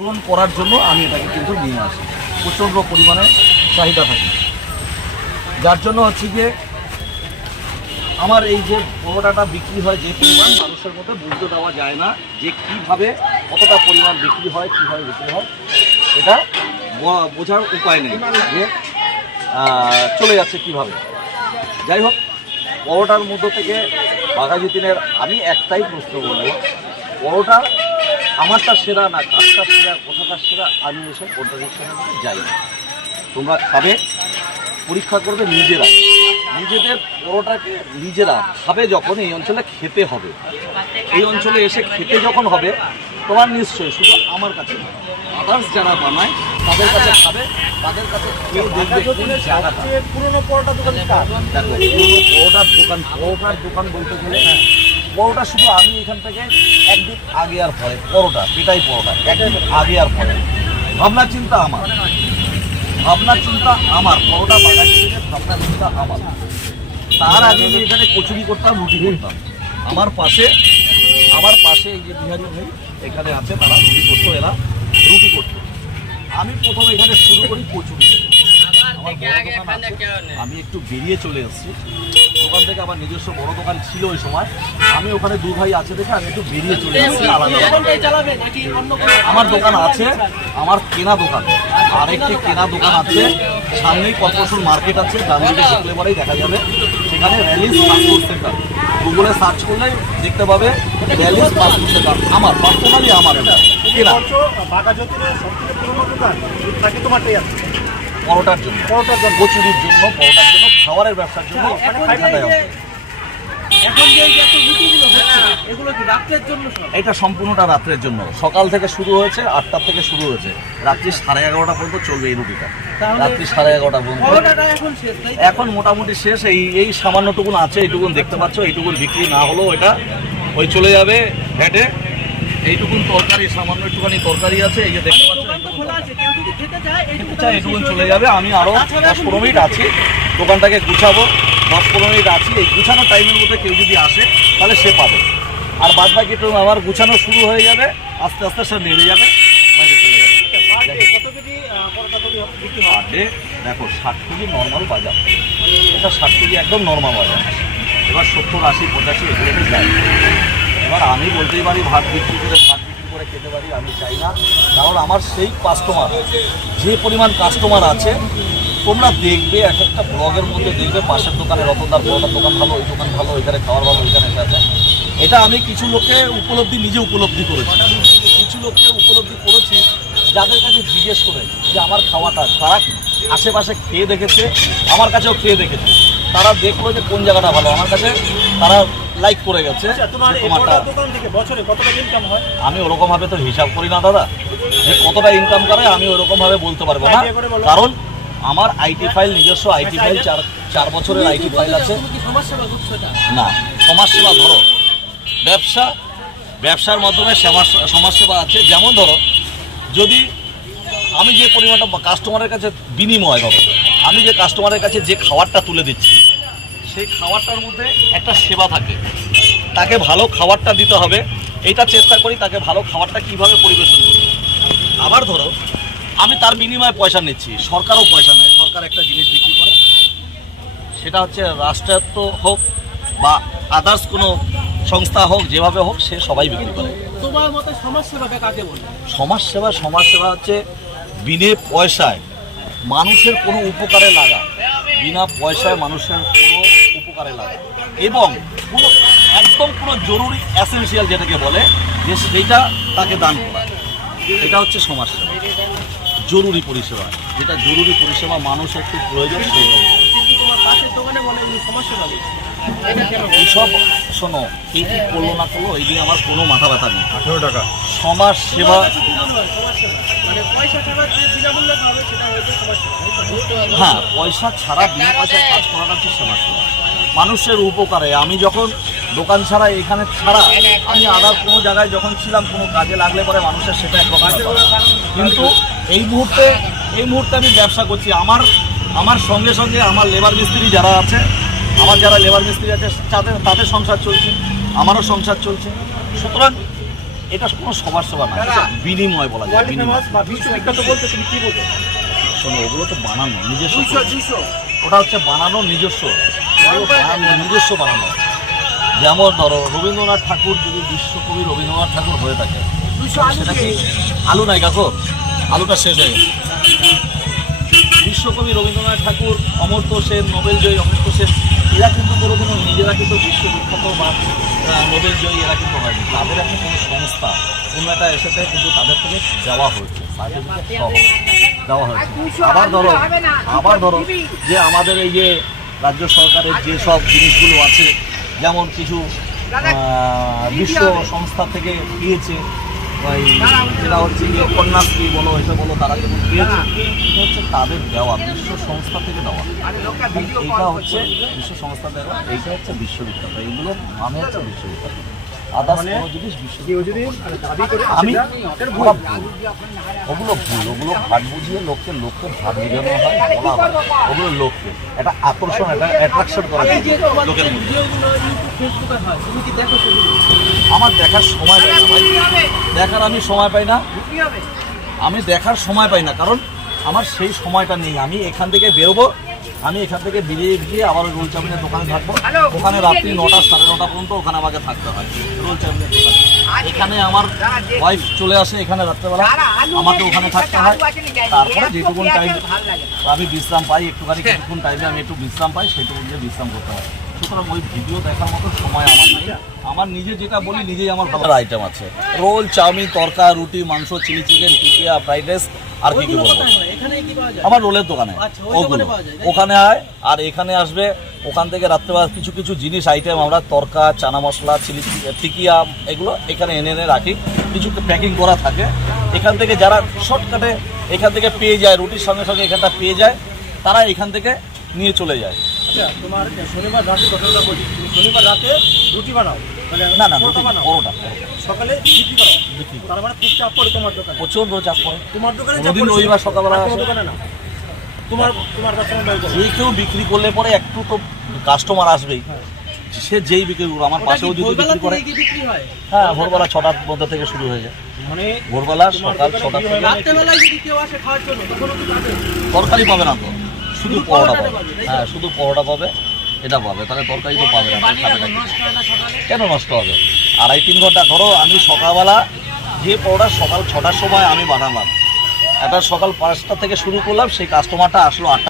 পূরণ করার জন্য আমি এটাকে কিন্তু নিয়ে আসি। প্রচণ্ড পরিমাণে চাহিদা থাকে। যার জন্য হচ্ছে যে আমার এই যে পরোটাটা বিক্রি হয় যে পরিমাণ, মানুষের মধ্যে বুঝতে দেওয়া যায় না যে কীভাবে কতটা পরিমাণ বিক্রি হয়, কীভাবে বিক্রি হয়, এটা বোঝার উপায় নেই যে চলে যাচ্ছে কীভাবে। যাই হোক, পরোটার মধ্য থেকে বাঘাযতীনের আমি একটাই প্রশ্ন বলব, পরোটা আমারটা সেরা না কাজটা সেরা কোথাকার সেরা আমি এসব কন্ট্রাডিকশনের মধ্যে যাই না। তোমরা খাবে পরীক্ষা করবে নিজেরা। নিজেদের পরোটাকে নিজেরা খাবে যখন এই অঞ্চলে খেতে হবে। এই অঞ্চলে এসে খেতে যখন হবে তোমার নিশ্চয়ই শুধু আমার কাছে আদার্স যারা বানায় তাদের কাছে খাবে তাদের কাছে কেউ দেখবে পুরনো পরোটা দোকান দেখো পুরো পরোটার দোকান পরোটার দোকান বলতে গেলে পরোটা শুধু আমি এখান থেকে একদিন আগে আর পরে, পরোটা পেটাই পরোটা, একদিন আগে আর পরে। ভাবনা চিন্তা আমার। ভাবনা চিন্তা আমার, পরোটা বাগান থেকে ভাবনা চিন্তা আমার। তার আগে আমি এখানে কচুরি করতাম, রুটি করতাম। আমার পাশে আমার পাশে এই যে বিহারি ভাই, এখানে আছে, তারা রুটি করতো, এরা রুটি করতো। আমি প্রথম এখানে শুরু করি কচুরি। আমার বড় দোকান আছে। আমি একটু বেরিয়ে চলে এসেছি। দোকান থেকে আমার নিজস্ব বড় দোকান ছিল ওই সময়। আমি ওখানে দু ভাই আছে দেখে আমি একটু বেরিয়ে চলে এসেছি আলাদা আলাদা। আমার দোকান আছে আমার কেনা দোকান। আরেকটি কেনা দোকান আছে সামনেই কর্পোরেশন মার্কেট আছে ডান দিকে ঢুকলে পরেই দেখা যাবে। সেখানে র্যালিস পাসপোর্ট সেন্টার। গুগলে সার্চ করলে দেখতে পাবে র্যালিস পাসপোর্ট সেন্টার। আমার পার্সোনালি আমার এটা। কেনা। বাঘা সবথেকে পুরনো দোকান তোমারটাই আছে? পরোটার জন্য। পরোটার জন্য। কচুরির জন্য পরোটার জন্য খাবারের ব্যবসার জন্য এখন যে খাইখানায় এই যে- এখন যে এই যে এত রুটিগুলো হচ্ছে এগুলো কি রাত্রের জন্য সব? এটা সম্পূর্ণটা রাত্রের জন্য। সকাল থেকে শুরু হয়েছে আটটার থেকে শুরু হয়েছে। রাত্রি সাড়ে এগারোটা পর্যন্ত চলবে এই রুটিটা। রাত্রি সাড়ে এগারোটা পর্যন্ত এখন মোটামুটি শেষ। এই এই সামান্যটুকুন আছে এইটুকুন দেখতে পাচ্ছ এইটুকুন বিক্রি না হলেও এটা ওই চলে যাবে ভ্যাটে এইটুকুন তরকারি সামান্য একটুখানি তরকারি আছে এই যে দেখতে পাচ্ছ দোকান তো খোলা আছে কেউ যদি খেতে চায় এইটুকু আচ্ছা এইটুকুন চলে যাবে। আমি আরও দশ পনেরো মিনিট আছি দোকানটাকে গুছাবো। দশ পনেরো মিনিট আছি এই গুছানোর টাইমের মধ্যে কেউ যদি আসে তাহলে সে পাবে। আর বাদ বাকি আমার গুছানো শুরু হয়ে যাবে আস্তে আস্তে সে নেমে যাবে বাইরে চলে যাবে। আটে দেখো ষাট কেজি নর্মাল বাজার। এটা ষাট কেজি একদম নর্মাল বাজার। এবার সত্তর আশি পঁচাশি এগুলোতে যায় এবার আমি বলতেই পারি, ভাত বিক্রি করে, ভাত বিক্রি করে খেতে পারি, আমি চাই না। কারণ আমার সেই কাস্টমার যে পরিমাণ কাস্টমার আছে, তোমরা দেখবে, এক একটা ব্লগের মধ্যে দেখবে, পাশের দোকানে রতনদার বড়টার দোকান ভালো, ওই দোকান ভালো ওইখানে খাওয়ার ভালো ওইখানে আছে। এটা আমি কিছু লোকে উপলব্ধি, নিজে উপলব্ধি করেছি। কিছু লোককে উপলব্ধি করেছি, যাদের কাছে জিজ্ঞেস করে যে আমার খাওয়াটা তারা আশেপাশে খেয়ে দেখেছে, আমার কাছেও খেয়ে দেখেছে। তারা দেখল যে কোন জায়গাটা ভালো, আমার কাছে তারা লাইক করে গেছে আচ্ছা তোমার যে এই তোমারটা দোকান থেকে বছরে কত টাকা ইনকাম হয়? আমি ওরকমভাবে তো হিসাব করি না দাদা। যে কতটা ইনকাম করে আমি ওরকমভাবে বলতে পারব না। কারণ আমার আইটি ফাইল নিজস্ব আইটি ফাইল চার চার বছরের আইটি ফাইল আছে। না সমাজসেবা ধরো। ব্যবসা ব্যবসার মাধ্যমে সমাজ- সমাজসেবা আছে। যেমন ধরো যদি আমি যে পরিমাণটা কাস্টমারের কাছে বিনিময় ধরো আমি যে কাস্টমারের কাছে যে খাবারটা তুলে দিচ্ছি সেই খাবারটার মধ্যে একটা সেবা থাকে। তাকে ভালো খাবারটা দিতে হবে। এইটা চেষ্টা করি তাকে ভালো খাবারটা কীভাবে পরিবেশন করি আবার ধরো আমি তার বিনিময়ে পয়সা নিচ্ছি সরকারও পয়সা নেয়। সরকার একটা জিনিস বিক্রি করে। সেটা হচ্ছে রাষ্ট্রায়ত্ত হোক বা আদার্স কোনো সংস্থা হোক যেভাবে হোক সে সবাই বিক্রি করে। তোমার মতে সমাজসেবাটা কাকে বলে? সমাজসেবা সমাজসেবা হচ্ছে বিনে পয়সায় মানুষের কোনো উপকারে লাগা। বিনা পয়সায় মানুষের কোনো উপকারে লাগা। এবং কোনো একদম কোনো জরুরি অ্যাসেন্সিয়াল যেটাকে বলে যে সেইটা তাকে দান করা। এটা হচ্ছে সমাজসেবা। জরুরি পরিষেবা। যেটা জরুরি পরিষেবা মানুষ একটু প্রয়োজন সেই এইসব শোনো কে কি করল না করল এই নিয়ে আমার কোনো মাথা ব্যথা নেই। আঠেরো টাকা। সমাজ সেবা হয় পয়সা ছাড়া হ্যাঁ পয়সা বিনা পয়সায় কাজ করাটা হচ্ছে সমাজ সেবা। মানুষের উপকারে। আমি যখন দোকান ছাড়া এখানে ছাড়া আমি আদার কোনো জায়গায় যখন ছিলাম কোনো কাজে লাগলে পরে মানুষের সেটা এক ব্যাপার। কিন্তু এই মুহূর্তে এই মুহূর্তে আমি ব্যবসা করছি। আমার আমার সঙ্গে সঙ্গে আমার লেবার মিস্ত্রি যারা আছে আমার যারা লেবার মিস্ত্রি আছে তাদের তাদের সংসার চলছে আমারও সংসার চলছে। সুতরাং এটা কোনো সবার সেবা না বিনিময় বলা যায় বিনিময়। বলতে তুমি কি বলছো? শোনো ওগুলো তো বানানো নিজস্ব ওটা হচ্ছে বানানো নিজস্ব। নিজস্ব বানানো। যেমন ধরো রবীন্দ্রনাথ ঠাকুর যদি বিশ্বকবি রবীন্দ্রনাথ ঠাকুর হয়ে থাকে সেটা কি আলু নাই কাকো? আলুটা শেষ হয়ে গেছে। বিশ্বকবি রবীন্দ্রনাথ ঠাকুর অমর্ত সেন নোবেল জয়ী অমর্ত সেন এরা কিন্তু কোনো কোনোদিনও নিজেরা কিন্তু বিশ্ববিখ্যাত বা নোবেল জয়ী এরা কিন্তু হয়নি। তাদের একটা কোনো সংস্থা কোনো একটা এসেতে কিন্তু তাদের থেকে দেওয়া হয়েছে। সার্টিফিকেট সহ দেওয়া হয়েছে। আবার ধরো আবার ধরো যে আমাদের এই যে রাজ্য সরকারের যে সব জিনিসগুলো আছে, যেমন কিছু বিশ্ব সংস্থা থেকে দিয়েছে যেটা হচ্ছে গিয়ে কন্যাশ্রী বলো, এটা বলো, তারা যেমন দিয়েছে এটা হচ্ছে তাদের দেওয়া, বিশ্ব সংস্থা থেকে দেওয়া। এইটা হচ্ছে বিশ্ব সংস্থা দেওয়া, এইটা হচ্ছে বিশ্ববিদ্যালয় এগুলো মানে হচ্ছে বিশ্ববিখ্যাত মানে মানে আমি। ওগুলো ভুল ওগুলো বুঝিয়ে লোককে বুঝানো হয় বলা হয়। ওগুলো লোককে একটা আকর্ষণ একটা অ্যাট্রাকশন করা যায়। লোকের আমার দেখার সময় পাই না ভাই। দেখার আমি সময় পাই না। আমি দেখার সময় পাই না কারণ আমার সেই সময়টা নেই। আমি এখান থেকে বেরোবো আমি এখান থেকে বেরিয়ে গিয়ে আবার রোল চাউমিনের দোকানে থাকব। ওখানে রাত্রি নটা সাড়ে নটা পর্যন্ত ওখানে আমাকে থাকতে হয় রোল চাউমিনের দোকানে। এখানে আমার ওয়াইফ চলে আসে এখানে রাত্রেবেলা। আমাকে ওখানে থাকতে হয়। তারপরে যেটুকুন টাইম ভালো লাগে না। আমি বিশ্রাম পাই একটুখানি কিছুক্ষণ টাইমে আমি একটু বিশ্রাম পাই সেটুকু দিয়ে বিশ্রাম করতে হয়। সুতরাং ওই ভিডিও দেখার মতো সময় আমার নেই। আমার নিজে যেটা বলি নিজেই আমার ভালো আইটেম আছে। রোল চাউমিন তরকা রুটি মাংস চিলি চিকেন টিকিয়া ফ্রাইড রাইস আর কি কি বলব? আমার রোলের দোকানে। আচ্ছা, ওগুলো? ওখানে হয় আর এখানে আসবে ওখান থেকে রাত্রেবেলা কিছু কিছু জিনিস আইটেম আমরা তরকা চানা মশলা চিলি টিকিয়া এগুলো এখানে এনে এনে রাখি। কিছু প্যাকিং করা থাকে। এখান থেকে যারা শর্টকাটে এখান থেকে পেয়ে যায় রুটির সঙ্গে সঙ্গে এখানটা পেয়ে যায় তারা এখান থেকে নিয়ে চলে যায়। আচ্ছা তোমার শনিবার রাতে ঘটনাটা বলি। শনিবার রাতে রুটি বানাও। মানে না না রুটি বানাও। পরোটা সকালে বিক্রি করো বিক্রি তার মানে খুব চাপ পড়ে তোমার দোকানে। চাপ পড়ে। তোমার দোকানে চাপ কোনোদিন রবিবার সকালবেলা দোকানে না? তোমার তোমার কাছে যে কেউ বিক্রি করলে পরে একটু তো কাস্টমার আসবেই। সে যেই বিক্রি আমার পাশেও যদি বিক্রি করে হয়? হ্যাঁ ভোরবেলা ছটার মধ্যে থেকে শুরু হয়ে যায়। মানে ভোরবেলা সকাল ছটা কি থেকে হয়? রাত্রেবেলায় যদি কেউ আসে খাওয়ার জন্য তখনও কি পাবে তরকারি পাবে না তো। শুধু পরোটা পাবে? হ্যাঁ শুধু পরোটা পাবে এটা পাবে তাহলে তরকারি তো পাবে না কেন নষ্ট হবে? আড়াই তিন ঘণ্টা ধরো আমি সকালবেলা যে পরোটা সকাল ছটার সময় আমি বানালাম একটা সকাল পাঁচটা থেকে শুরু করলাম সেই কাস্টমারটা আসলো আটটা